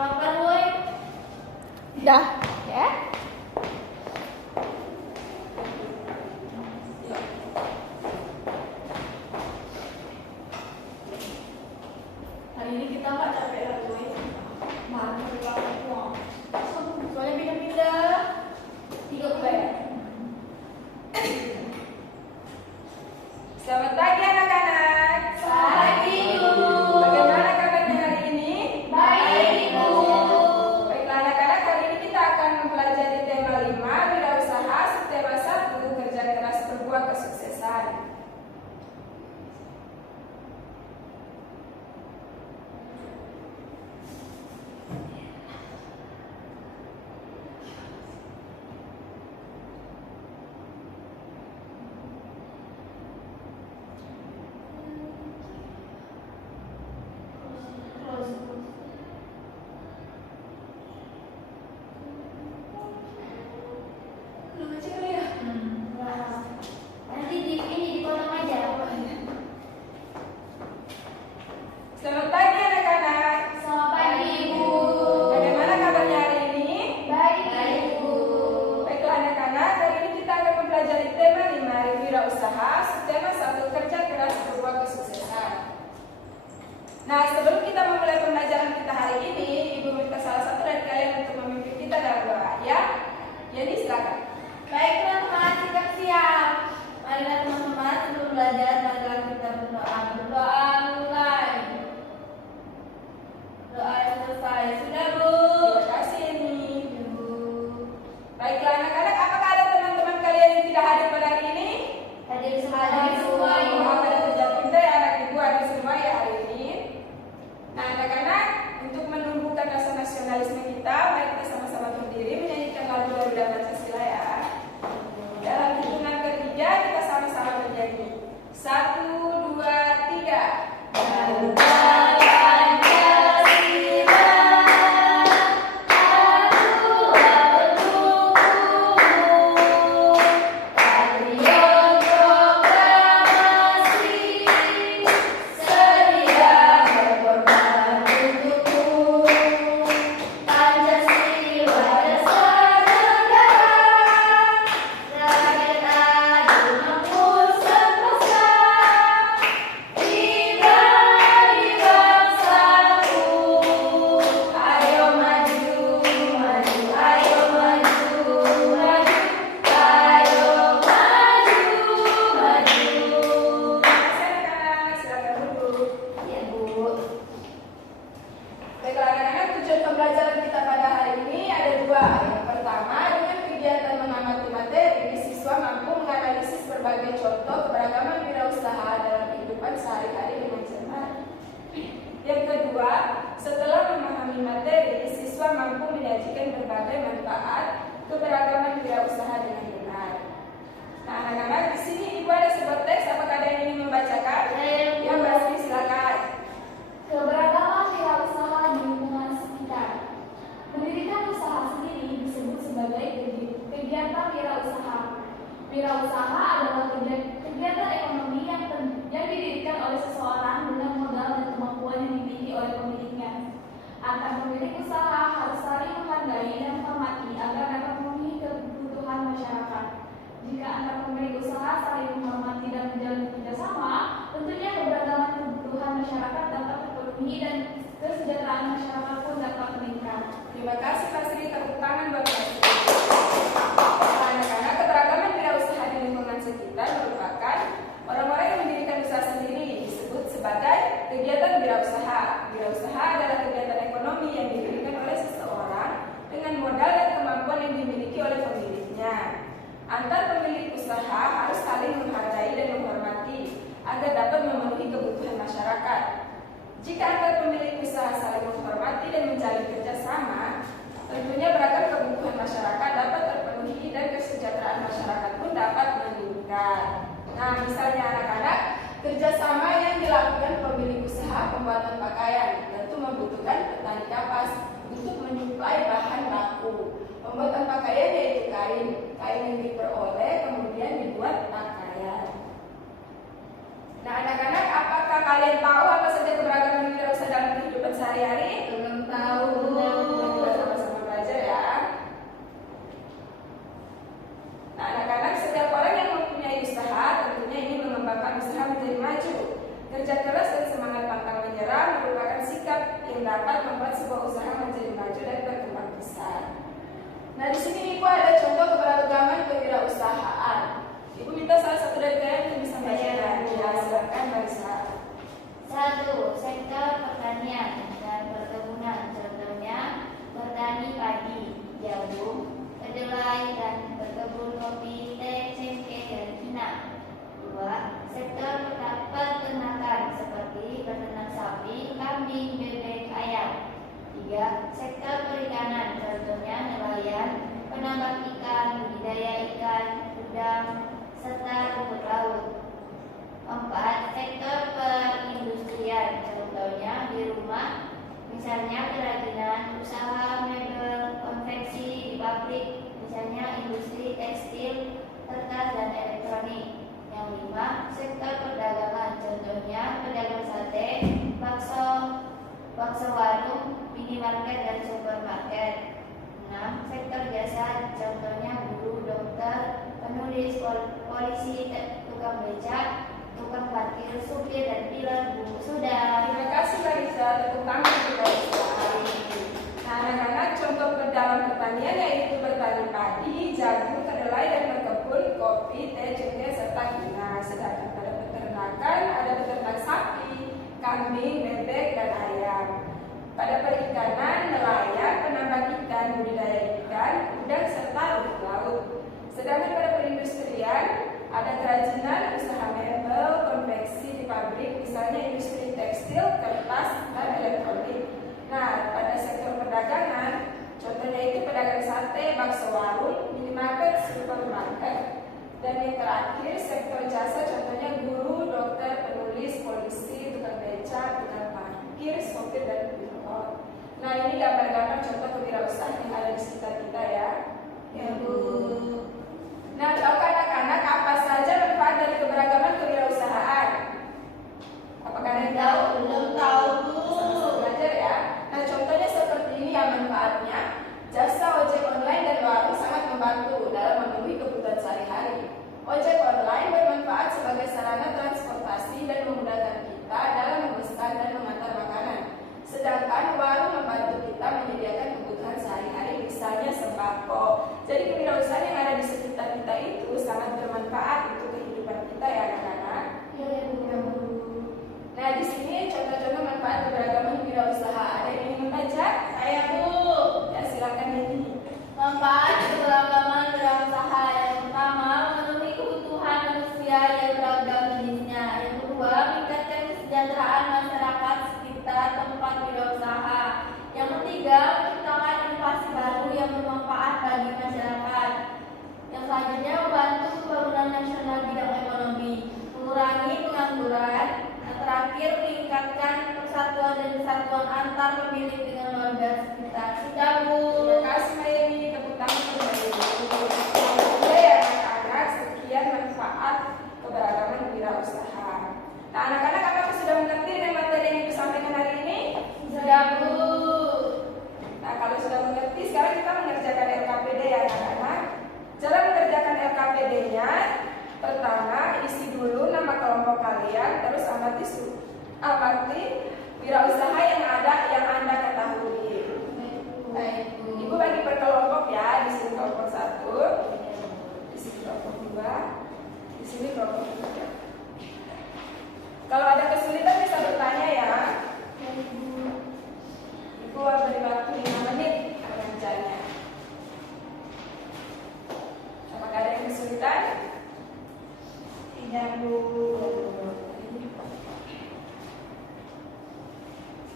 Makan, woi. Dah, ya. Hari ini kita nggak capek lagi, woi. Makan banget uang. Soalnya pindah-pindah 3 bulan. Selamat pagi anak-anak. Pagi, Bu. Bagaimana kabarnya hari ini? Baik, Bu. Baiklah anak-anak, hari ini kita akan mempelajari tema 5, wirausaha, subtema 1, kerja keras berbuah kesuksesan. Lu baca kali ya? Nanti dipotong aja. Selamat pagi anak-anak. Selamat pagi, Ibu. Bagaimana kabarnya hari ini? Baik, Bu. Baiklah anak-anak, hari ini kita akan mempelajari tema 5, wirausaha, subtema 1, kerja keras berbuah kesuksesan. Nah, sebelum kita memulai pembelajaran kita hari ini, Ibu minta salah satu dari kalian untuk memimpin kita dalam doa, ya? Jadi silakan. Baik teman-teman, kita siap. Marilah teman-teman sebelum belajar, marilah kita berdoa. Berdoa mulai. Doa selesai. Sudah, Bu. Terima kasih ini. Baiklah anak-anak, apakah ada teman-teman kalian yang tidak hadir pada hari ini? Hadir semua, Ibu. Maaf ada kerja pindah ya, anak ibu hadir semua ya hari ini. Nah anak-anak, untuk menumbuhkan rasa nasionalisme kita, mari kita sama-sama berdiri menyanyikan lagu Garuda Pancasila ya. Dalam hitungan ketiga kita sama-sama bernyanyi. 1, 2, 3. Garuda Pancasila, haruan untukmu. Patriot proklamasi, sedia berkorban untukmu. Pancasila dasar negara, rakyat adil makmur sentosa. Pribadi bangsaku, ayo maju, maju, ayo maju, maju, ayo maju, maju. Terima kasih anak-anak, silakan duduk. Ya, Bu. Baiklah anak-anak, tujuan pembelajaran kita pada hari ini ada 2. Yang pertama, dengan kegiatan mengamati materi, siswa mampu menganalisis berbagai contoh keberagaman wirausaha dalam kehidupan sehari-hari dengan cermat. Yang kedua, setelah memahami materi, siswa mampu menyajikan berbagai manfaat keberagaman wirausaha dengan benar. Nah anak-anak, di sini ibu ada sebuah teks, apakah ada yang ingin membacakan? Yang pasti silakan. Keberagaman wirausaha di lingkungan sekitar. Mendirikan usaha sendiri disebut sebagai kegiatan wirausaha. Wirausaha adalah kegiatan ekonomi yang didirikan oleh seseorang dengan modal dan kemampuan yang dimiliki oleh pemiliknya. Antar pemilik usaha harus saling menghargai dan menghormati agar dapat memenuhi kebutuhan masyarakat. Jika antar pemilik usaha saling menghormati dan menjalin kerjasama, tentunya keberagaman kebutuhan masyarakat dapat terpenuhi dan kesejahteraan masyarakat pun dapat meningkat. Terima kasih Pak Sri, tepuk tangan buat Pak Sri. Anak-anak, keberagaman wirausaha di lingkungan sekitar merupakan orang-orang yang mendirikan usaha sendiri, disebut sebagai kegiatan wirausaha. Wirausaha adalah kegiatan ekonomi yang didirikan oleh seseorang dengan modal dan kemampuan yang dimiliki oleh pemiliknya. Antar pemilik usaha harus saling menghargai dan menghormati agar dapat memenuhi kebutuhan masyarakat. Jika antar pemilik usaha saling menghormati dan menjalin kerjasama, tentunya beragam kebutuhan masyarakat dapat terpenuhi dan kesejahteraan masyarakat pun dapat meningkat. Nah, misalnya anak-anak, kerjasama yang dilakukan pemilik usaha pembuatan pakaian tentu membutuhkan petani kapas untuk menyuplai bahan baku. Pembuatan pakaian yaitu kain yang diperoleh kemudian dibuat pakaian. Nah anak-anak, apakah kalian tahu apa saja keberagaman wirausaha dalam kehidupan sehari-hari? Belum tahu. sektor pertanian dan perkebunan, contohnya bertani padi, jagung, kedelai, dan berkebun kopi, teh, cengkeh, dan kinam. 2. Sektor peternakan seperti beternak sapi, kambing, bebek, ayam. 3. Sektor perikanan, contohnya nelayan, penambang ikan, budidaya ikan, udang, serta rumput laut. 4. Sektor perindustrian, contohnya di rumah, misalnya kerajinan, usaha mebel, konveksi di pabrik, misalnya industri tekstil, kertas, dan elektronik. Yang 5. Sektor perdagangan, contohnya pedagang sate, bakso warung, minimarket, dan supermarket. 6. Sektor jasa, contohnya guru, dokter, penulis, polisi, tukang becak, tukang parkir, supir, dan pilot. Sudah. Terima kasih Larissa, tepuk tangan untuk Larissa. Nah, anak-anak, contoh dalam pertanian yaitu bertani padi, jagung, kedelai, dan berkebun kopi, teh, cengkeh, serta kinam. Sedangkan pada peternakan ada peternak sapi, kambing, bebek, dan ayam. Pada perikanan, nelayan, penambang ikan, budidaya ikan, udang, serta rumput laut. Sedangkan pada perindustrian ada kerajinan, usaha mebel, konveksi di pabrik, misalnya industri tekstil, kertas, dan elektronik. Nah, pada sektor perdagangan, contohnya itu pedagang sate, bakso warung, minimarket, supermarket. Dan yang terakhir, sektor jasa, contohnya guru, dokter, penulis, polisi, tukang beca, tukang parkir, sopir, dan pilot. Nah, ini gambar-gambar contoh kewirausahaan yang ada di sekitar kita ya. Ya, Bu. Nah, tahukah anak-anak apa saja manfaat dari keberagaman kewirausahaan? Apakah ada yang tahu? Belum tahu, Bu. Sama-sama belajar ya. Nah, contohnya seperti ini ya manfaatnya. Jasa ojek online dan warung sangat membantu dalam memenuhi kebutuhan sehari-hari. Ojek online bermanfaat sebagai sarana transportasi dan memudahkan kita dalam memesan dan mengantar makanan. Sedangkan warung membantu kita menyediakan kebutuhan sehari-hari, misalnya sembako. Jadi kewirausahaan yang ada di sekitar kita itu sangat bermanfaat untuk kehidupan kita ya anak-anak. Ya, Bu. Nah, di sini contoh-contoh manfaat keberagaman wirausaha. Ada yang ingin membaca? Saya, Bu. Ya, silakan ini. Manfaat keberagaman wirausaha. Yang pertama, memenuhi kebutuhan manusia yang beragam jenisnya. Yang kedua, meningkatkan kesejahteraan masyarakat sekitar tempat wirausaha. Yang ketiga, menciptakan inovasi baru yang bermanfaat bagi masyarakat. Yang selanjutnya, membantu pembangunan nasional bidang ekonomi, mengurangi pengangguran. Yang terakhir, meningkatkan persatuan dan kesatuan antar pemilik dengan warga sekitar. Sudah, Bu. Terima kasih Mbak Yeni, tepuk tangan untuk Mbak Yeni. Ya ya anak-anak, sekian manfaat keberagaman wirausaha. Nah, anak-anak apakah sudah mengerti dengan materi yang Ibu sampaikan hari ini? Sudah, Bu. Nah, kalau sudah mengerti, sekarang kita mengerjakan LKPD ya anak-anak. Cara mengerjakan LKPD-nya, pertama isi dulu nama kelompok kalian, terus amati wirausaha yang ada yang Anda ketahui. Baik, Bu. Ibu bagi per kelompok ya, di sini kelompok 1, di sini kelompok 2, di sini kelompok 3. Kalau ada kesulitan bisa bertanya ya. Ibu beri waktu 5 menit mengerjanya. Apakah ada yang kesulitan? Tidak, Bu.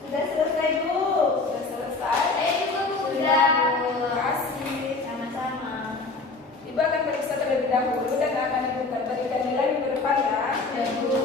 Sudah selesai, Bu. Sudah selesai? Ibu Sudah, sudah. Bu. Terima kasih. Sama-sama. Ibu akan periksa terlebih dahulu dan akan Ibu berikan nilai minggu depan ya. Ya, Bu.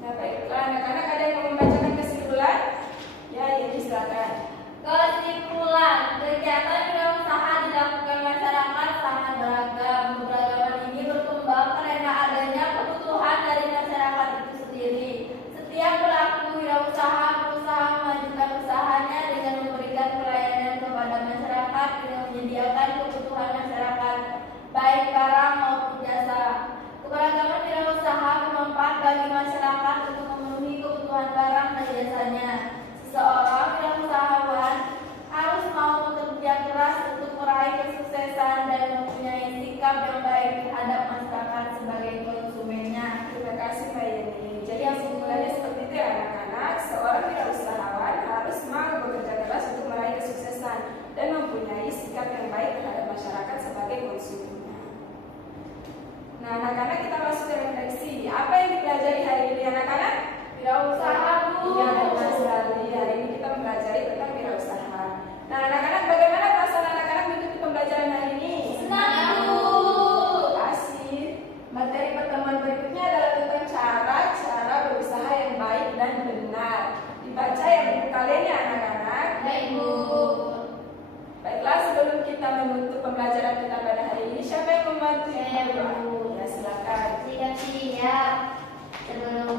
Nah, baiklah anak-anak, ada yang mau membacakan kesimpulan? Ya, ini silakan. Kesimpulan, kegiatan wirausaha dilakukan masyarakat sangat beragam. Keberagaman ini berkembang karena adanya kebutuhan dari masyarakat itu sendiri. Setiap pelaku wirausaha berusaha memajukan usahanya dengan memberikan pelayanan kepada masyarakat dengan menyediakan kebutuhan masyarakat, baik barang maupun jasa. Keberagaman wirausaha bermanfaat bagi masyarakat untuk memenuhi kebutuhan barang dan jasanya. Seorang wirausahawan harus mau bekerja keras untuk meraih kesuksesan dan mempunyai sikap yang baik terhadap masyarakat sebagai konsumennya. Terima kasih Mbak Yeni. Jadi yang kesimpulannya seperti kalian ya anak-anak? Baik, Bu. Baiklah, sebelum kita menutup pembelajaran kita pada hari ini, siapa yang membantu Saya, berdoa? Bu. Ya, silakan. Siap-siap. Sebelum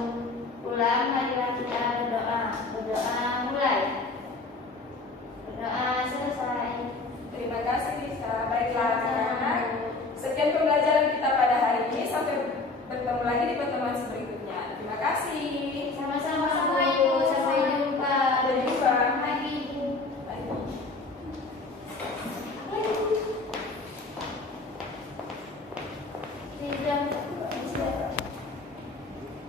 pulang, marilah kita berdoa. Berdoa